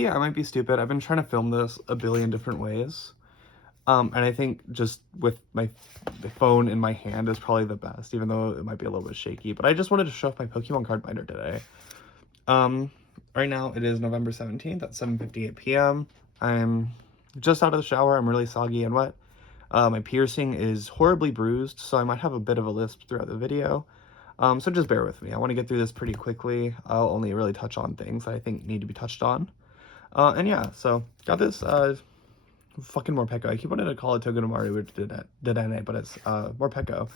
Yeah, I might be stupid. I've been trying to film this a billion different ways. And I think just with the phone in my hand is probably the best, even though it might be a little bit shaky. But I just wanted to show off my Pokemon card binder today. Um, right now it is November 17th at 7:58 p.m. I'm just out of the shower. I'm really soggy and wet. My piercing is horribly bruised, so I might have a bit of a lisp throughout the video. So just bear with me. I want to get through this pretty quickly. I'll only really touch on things that I think need to be touched on. And yeah, so got this fucking Morpeko. I keep wanting to call it Togedemaru, which did but it's Morpeko.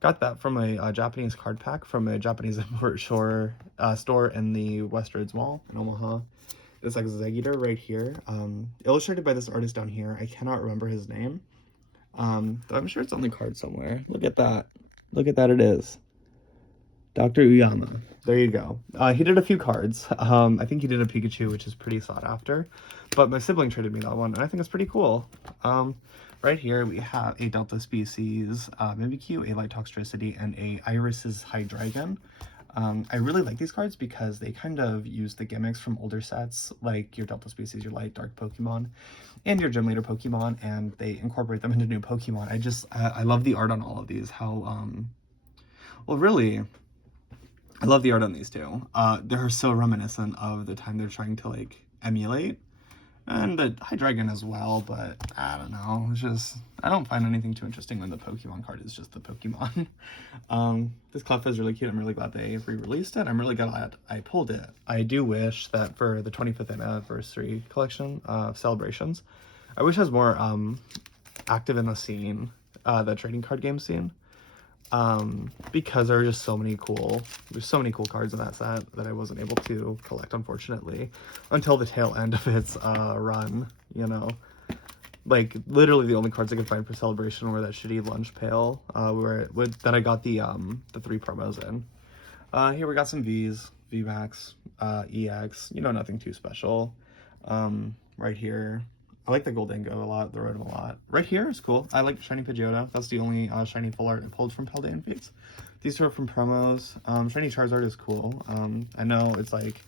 Got that from a Japanese card pack from a Japanese import store in the Westerns Mall in Omaha. It's like Executor right here, illustrated by this artist down here. I cannot remember his name, but I'm sure it's on the card somewhere. Look at that. Look at that, it is. Dr. Uyama. There you go. He did a few cards. I think he did a Pikachu, which is pretty sought after. But my sibling traded me that one, and I think it's pretty cool. Right here we have a Delta Species Mimikyu, a Light Toxtricity, and a Iris's Hydreigon. I really like these cards because they kind of use the gimmicks from older sets, like your Delta Species, your Light Dark Pokemon, and your Gym Leader Pokemon, and they incorporate them into new Pokemon. I love the art on all of these. Well, really, I love the art on these two. They're so reminiscent of the time they're trying to like emulate, and the Hydreigon as well, but I don't know. It's just, I don't find anything too interesting when the Pokemon card is just the Pokemon. This Clef is really cute. I'm really glad they re-released it. I'm really glad I pulled it. I do wish that for the 25th anniversary collection celebrations, I wish I was more active in the scene, the trading card game scene. Because there are just there's so many cool cards in that set that I wasn't able to collect, unfortunately, until the tail end of its run, you know. Like, literally the only cards I could find for Celebration were that shitty lunch pail, that I got the 3 promos in. Here we got some Vs, VMAX, EX, nothing too special. Right here, I like the Goldango a lot, the Rotom a lot. Right here is cool. I like Shiny Pidgeotto. That's the only shiny full art I pulled from Paldean Fates. These two are from promos. Shiny Charizard is cool. I know it's like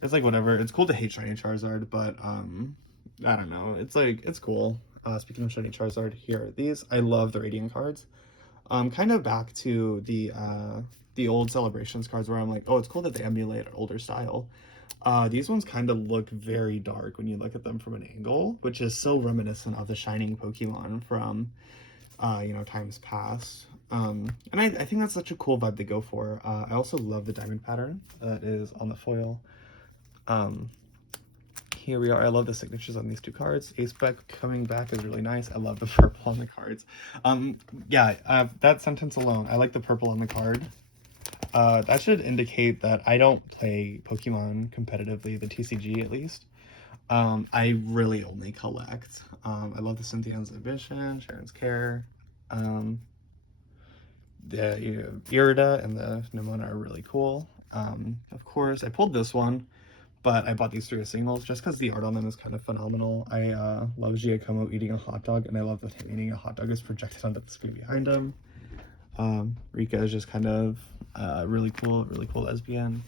whatever. It's cool to hate Shiny Charizard, but I don't know. It's cool. Speaking of Shiny Charizard, here are these. I love the Radiant cards. Kind of back to the old Celebrations cards where I'm like, oh, it's cool that they emulate an older style. These ones kind of look very dark when you look at them from an angle, which is so reminiscent of the Shining Pokemon from, times past. And I think that's such a cool vibe to go for. I also love the diamond pattern that is on the foil. Here we are. I love the signatures on these two cards. Ace-Spec coming back is really nice. I love the purple on the cards. That sentence alone, I like the purple on the card. That should indicate that I don't play Pokemon competitively, the TCG at least. I really only collect. I love the Cynthia's Ambition, Sharon's Care. The Irida and the Nimona are really cool. Of course, I pulled this one, but I bought these 3 as singles just because the art on them is kind of phenomenal. I love Giacomo eating a hot dog, and I love that him eating a hot dog is projected onto the screen behind him. Rika is just kind of really cool lesbian.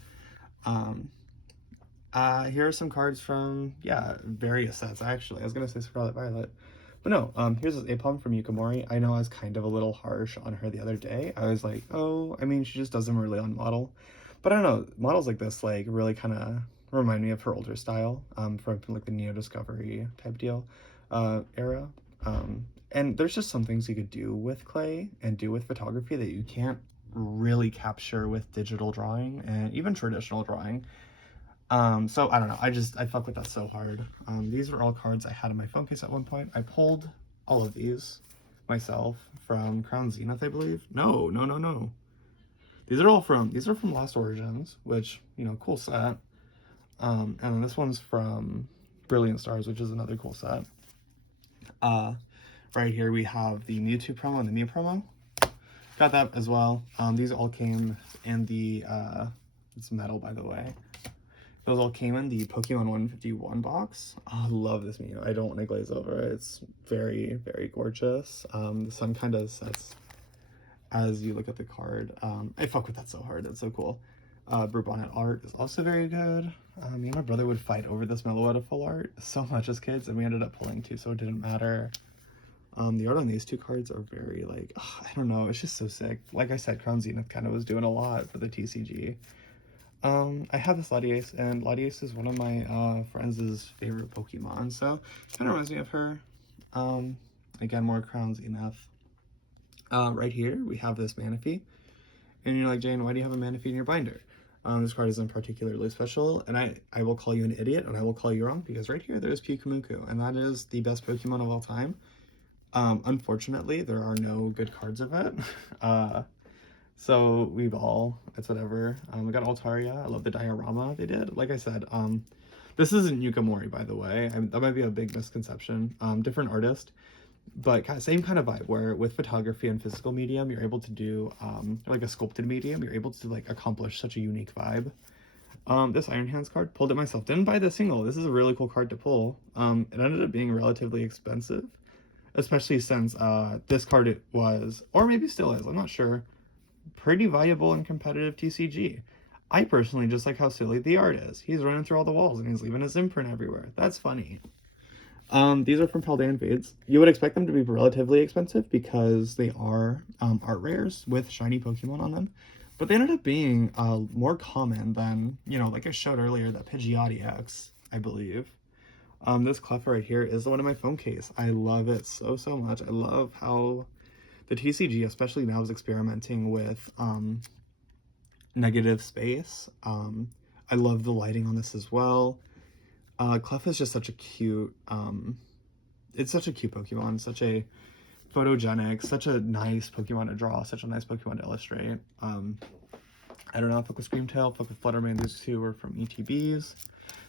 Here are some cards from, various sets, actually. I was going to say Scarlet Violet. But no, here's a palm from Yukamori. I know I was kind of a little harsh on her the other day. I was like, oh, I mean, she just doesn't really on model. But I don't know, models like this, like, really kind of remind me of her older style, from, like, the Neo Discovery type deal, era. And there's just some things you could do with clay and do with photography that you can't really capture with digital drawing and even traditional drawing. So I don't know, I fuck with that so hard. These were all cards I had in my phone case at one point. I pulled all of these myself from Crown Zenith, I believe. No. These are from Lost Origins, which, cool set. And then this one's from Brilliant Stars, which is another cool set. Right here we have the Mewtwo promo and the Mew promo. Got that as well. These all came in the, it's metal, by the way. Those all came in the Pokemon 151 box. Oh, I love this Mew. I don't want to glaze over it. It's very, very gorgeous. The sun kind of sets as you look at the card. I fuck with that so hard. That's so cool. Bourbonnet art is also very good. Me and my brother would fight over this Meloetta full art so much as kids, and we ended up pulling two, so it didn't matter. The art on these two cards are very, like, I don't know, it's just so sick. Like I said, Crown Zenith kind of was doing a lot for the TCG. I have this Latias, and Latias is one of my friends' favorite Pokemon, so it kind of reminds me of her. Again, more Crown Zenith. Right here, we have this Manaphy. And you're like, Jane, why do you have a Manaphy in your binder? This card isn't particularly special, and I will call you an idiot, and I will call you wrong, because right here, there's Pyukumuku, and that is the best Pokemon of all time. Unfortunately, there are no good cards of it. So it's whatever. We got Altaria. I love the diorama they did. Like I said, this isn't Yukamori, by the way. That might be a big misconception. Different artist, but same kind of vibe, where with photography and physical medium, you're able to do, like a sculpted medium, you're able to like accomplish such a unique vibe. This Iron Hands card, pulled it myself. Didn't buy the single. This is a really cool card to pull. It ended up being relatively expensive, especially since this card it was, or maybe still is, I'm not sure, pretty valuable in competitive TCG. I personally just like how silly the art is. He's running through all the walls and he's leaving his imprint everywhere. That's funny. These are from Paldean Fades. You would expect them to be relatively expensive because they are art rares with shiny Pokemon on them. But they ended up being more common than, you know, like I showed earlier, that Pidgeotty X, I believe. This Cleffa right here is the one in my phone case. I love it so much. I love how the TCG, especially now, is experimenting with negative space. I love the lighting on this as well. Cleffa is just such a cute, it's such a cute Pokemon, such a photogenic, such a nice Pokemon to draw, such a nice Pokemon to illustrate. I don't know, fuck with Screamtail, fuck with Fluttermane, these two were from ETBs.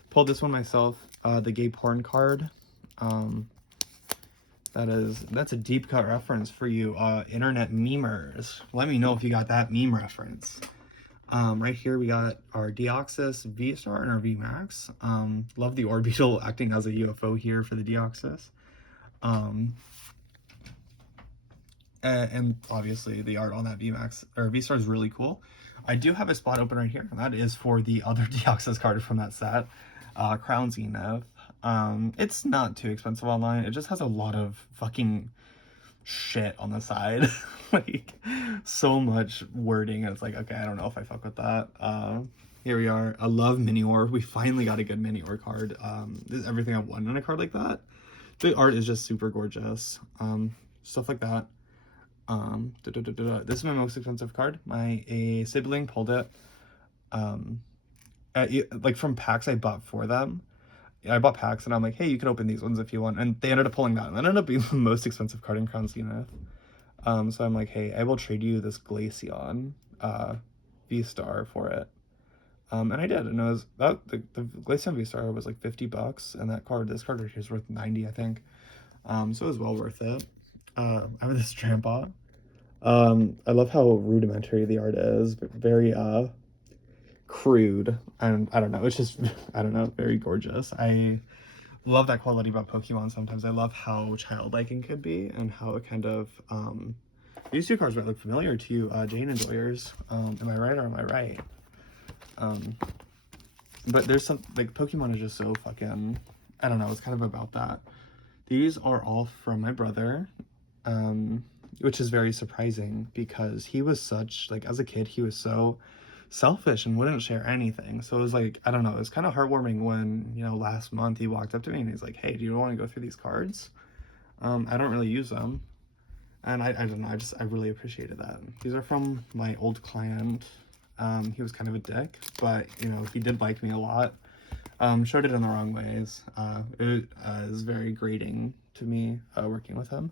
Pulled this one myself, the gay porn card. That's a deep cut reference for you internet memers. Let me know if you got that meme reference. Right here we got our Deoxys V-Star and our V-Max. Love the Orbeetle acting as a UFO here for the Deoxys. And obviously the art on that V-Max or V-Star is really cool. I do have a spot open right here, and that is for the other Deoxys card from that set, Crown Zenith. It's not too expensive online. It just has a lot of fucking shit on the side. Like, so much wording, and it's like, okay, I don't know if I fuck with that. Here we are. I love Minior. We finally got a good Minior card. This is everything I want in a card like that. The art is just super gorgeous. Stuff like that. This is my most expensive card. A sibling pulled it. Like from packs I bought for them. I bought packs and I'm like, hey, you can open these ones if you want. And they ended up pulling that. And that ended up being the most expensive card in Crown Zenith. So I'm like, hey, I will trade you this Glaceon V-Star for it. And I did. And it was the Glaceon V-Star was like $50. And this card right here is worth 90, I think. So it was well worth it. I have this Trampa. I love how rudimentary the art is. Very crude, and I don't know, it's just, I don't know, very gorgeous. I love that quality about Pokemon sometimes. I love how childlike it could be, and how it kind of, these two cards might look familiar to you, Jane and Doyers. Am I right or am I right? But there's some, like, Pokemon is just so fucking, I don't know, it's kind of about that. These are all from my brother, which is very surprising, because he was such, like, as a kid, he was so selfish and wouldn't share anything. So it was like, I don't know, it was kind of heartwarming when, you know, last month he walked up to me and he's like, hey, do you want to go through these cards? I don't really use them, and I don't know, I really appreciated that. These are from my old client. He was kind of a dick, but, you know, he did like me a lot. Showed it in the wrong ways. It is very grating to me working with him.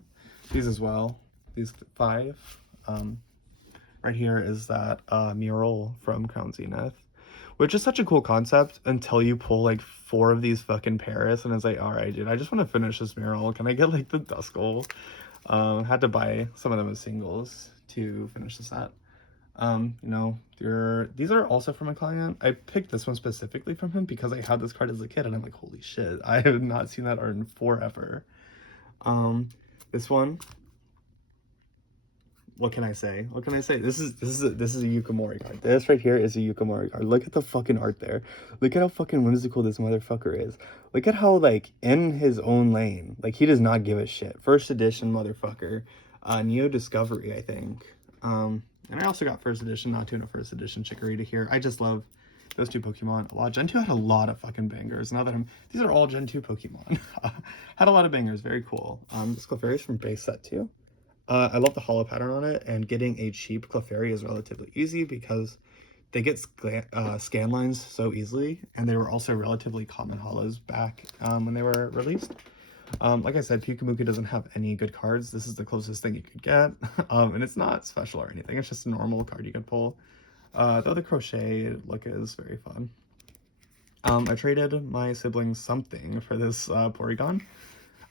These as well, these 5. Right here is that mural from Crown Zenith, which is such a cool concept until you pull like 4 of these fucking Paris, and it's like, all right, dude, I just want to finish this mural. Can I get like the Duskull? Had to buy some of them as singles to finish the set. You know, these are also from a client. I picked this one specifically from him because I had this card as a kid, and I'm like, holy shit, I have not seen that art in forever. This one, what can I say? What can I say? This is a Yukimori card. This right here is a Yukimori card. Look at the fucking art there. Look at how fucking whimsical this motherfucker is. Look at how, like, in his own lane, like, he does not give a shit. First edition motherfucker. Neo Discovery, I think. And I also got first edition Natuna first edition Chikorita here. I just love those two Pokemon a lot. Gen 2 had a lot of fucking bangers. Now that these are all Gen 2 Pokemon. Had a lot of bangers. Very cool. This Clefairy is from base set too. I love the hollow pattern on it, and getting a cheap Clefairy is relatively easy because they get scan lines so easily, and they were also relatively common hollows back when they were released. Like I said, Pyukumuku doesn't have any good cards. This is the closest thing you could get, and it's not special or anything. It's just a normal card you could pull. Though the crochet look is very fun. I traded my sibling something for this Porygon.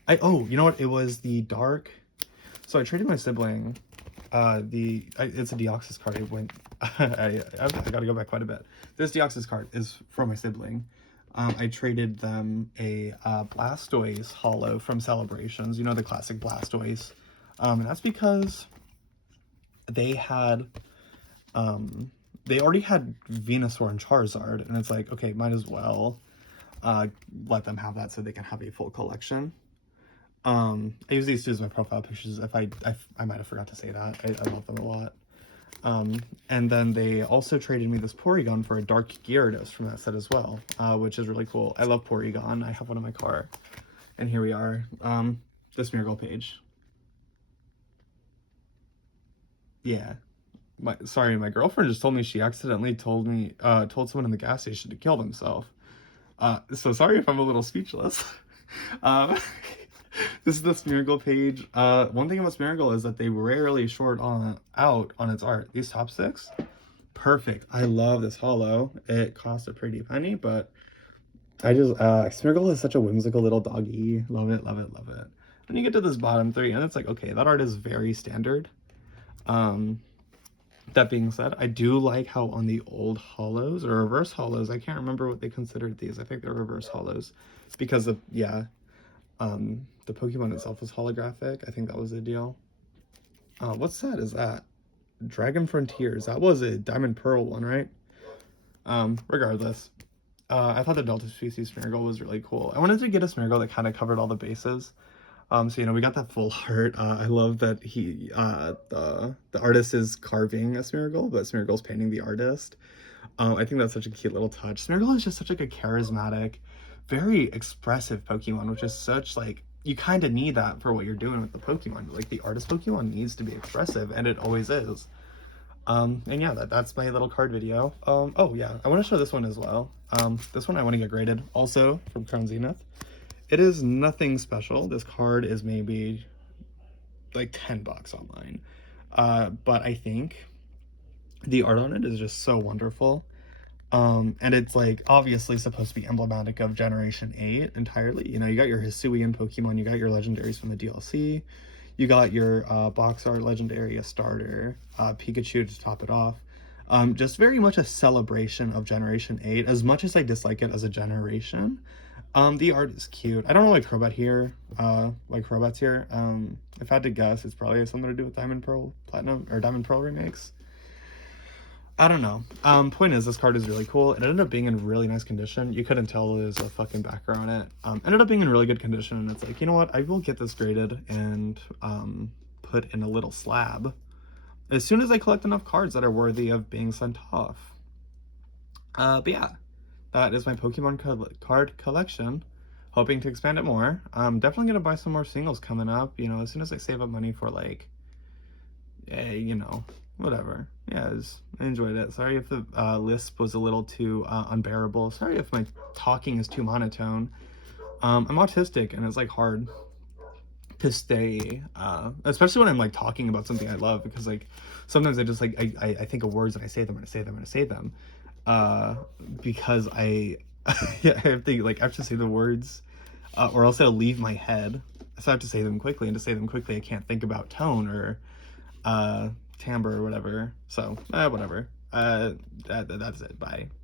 Oh, you know what? It was the dark. So I traded my sibling. It's a Deoxys card. It went. I got to go back quite a bit. This Deoxys card is from my sibling. I traded them a Blastoise holo from Celebrations. You know, the classic Blastoise. And that's because they had. They already had Venusaur and Charizard, and it's like, okay, might as well let them have that so they can have a full collection. I use these two as my profile pictures. If I might have forgot to say that. I love them a lot. And then they also traded me this Porygon for a Dark Gyarados from that set as well, which is really cool. I love Porygon. I have one in my car. And here we are. This Miracle page. Yeah. Sorry, my girlfriend just told me she accidentally told someone in the gas station to kill themselves. So sorry if I'm a little speechless. This is the Smeargle page. One thing about Smeargle is that they rarely short out on its art. These top 6, perfect. I love this holo. It costs a pretty penny, but I just Smeargle is such a whimsical little doggy. Love it, love it, love it. Then you get to this bottom 3, and it's like, okay, that art is very standard. That being said, I do like how on the old holos or reverse holos, I can't remember what they considered these. I think they're reverse holos because of, yeah, the Pokemon itself was holographic. I think that was the deal. What set is that? Dragon Frontiers. That was a Diamond Pearl one, right? Regardless, I thought the Delta Species Smeargle was really cool. I wanted to get a Smeargle that kind of covered all the bases. So, you know, we got that full art. I love that the artist is carving a Smeargle, but Smeargle's painting the artist. I think that's such a cute little touch. Smeargle is just such like a charismatic, very expressive Pokemon, which is such like, you kind of need that for what you're doing with the Pokemon. Like the artist Pokemon needs to be expressive, and it always is. And yeah, that's my little card video. Oh yeah, I want to show this one as well. This one I want to get graded, also from Crown Zenith. It is nothing special. This card is maybe like $10 online. But I think the art on it is just so wonderful. And it's like obviously supposed to be emblematic of Generation 8 entirely. You know, you got your Hisuian Pokemon, you got your legendaries from the DLC, you got your box art legendary, a starter, Pikachu to top it off. Just very much a celebration of Generation 8, as much as I dislike it as a generation. The art is cute. I don't really like Crobat here, like Crobat's here. If I had to guess, it's probably something to do with Diamond Pearl Platinum, or Diamond Pearl remakes. I don't know. Point is, this card is really cool. It ended up being in really nice condition. You couldn't tell there's a fucking backer on it. Ended up being in really good condition, and it's like, you know what? I will get this graded and put in a little slab as soon as I collect enough cards that are worthy of being sent off. But yeah, that is my Pokemon card collection. Hoping to expand it more. I'm definitely going to buy some more singles coming up, you know, as soon as I save up money for, like, you know, whatever. Yeah, I enjoyed it. Sorry if the lisp was a little too unbearable. Sorry if my talking is too monotone. I'm autistic, and it's, like, hard to stay, especially when I'm, like, talking about something I love, because, like, sometimes I just, like, I think of words and I say them and I say them and I say them. Because yeah, I have to say the words, or else it'll leave my head. So I have to say them quickly, and to say them quickly, I can't think about tone or timbre or whatever. So, whatever. That's it. Bye.